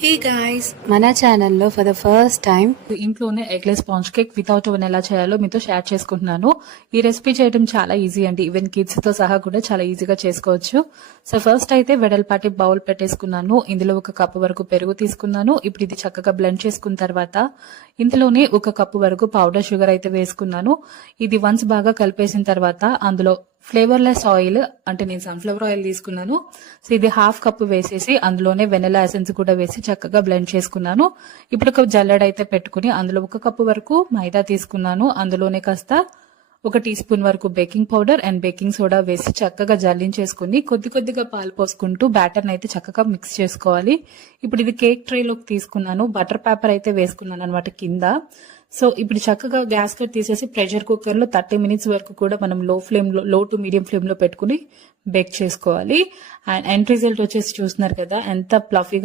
హే guys, మన ఛానల్లో for the first time ఇంట్లోనే eggless sponge cake without oven ఎలా చేయాలో మీతో షేర్ చేసుకుంటున్నాను. ఈ రెసిపీ చేయడం చాలా ఈజీ అండి. ఈవెన్ కిడ్స్ తో సహా కూడా చాలా ఈజీగా చేసుకోవచ్చు. సో ఫస్ట్ అయితే వెడల్పాటి బౌల్ పెట్టేసుకున్నాను. ఇందులో 1 కప్పు వరకు పెరుగు తీసుకున్నాను. ఇప్పుడు ఇది చక్కగా బ్లెండ్ చేసుకున్న తర్వాత ఇందులోనే 1 కప్పు వరకు పౌడర్ షుగర్ అయితే వేసుకున్నాను. ఇది వన్స్ బాగా కలిపేసిన తర్వాత అందులో ఫ్లేవర్లెస్ ఆయిల్ అంటే నేను సన్ఫ్లవర్ ఆయిల్ తీసుకున్నాను. సో ఇది 1/2 కప్పు వేసేసి అందులోనే వెనిలా ఎసెన్స్ కూడా వేసి చక్కగా బ్లెండ్ చేసుకున్నాను. ఇప్పుడు ఒక జల్లెడ అయితే పెట్టుకుని అందులో 1 కప్పు వరకు మైదా తీసుకున్నాను. అందులోనే కాస్త 1 టీ స్పూన్ వరకు baking powder and baking soda వేసి చక్కగా జల్లించేసుకుని కొద్దిగా పాలు పోసుకుంటూ బ్యాటర్ అయితే చక్కగా మిక్స్ చేసుకోవాలి. ఇప్పుడు ఇది కేక్ ట్రేలోకి తీసుకున్నాను. బటర్ పేపర్ అయితే వేసుకున్నాను అనమాట కింద. సో ఇప్పుడు చక్కగా గ్యాస్ కట్ తీసేసి ప్రెషర్ కుక్కర్ లో 30 మినిట్స్ వరకు కూడా మనం లో టు మీడియం ఫ్లేమ్ లో పెట్టుకుని బేక్ చేసుకోవాలి. అండ్ ఎండ్ రిజల్ట్ వచ్చేసి చూస్తున్నారు కదా ఎంత ప్లఫీగా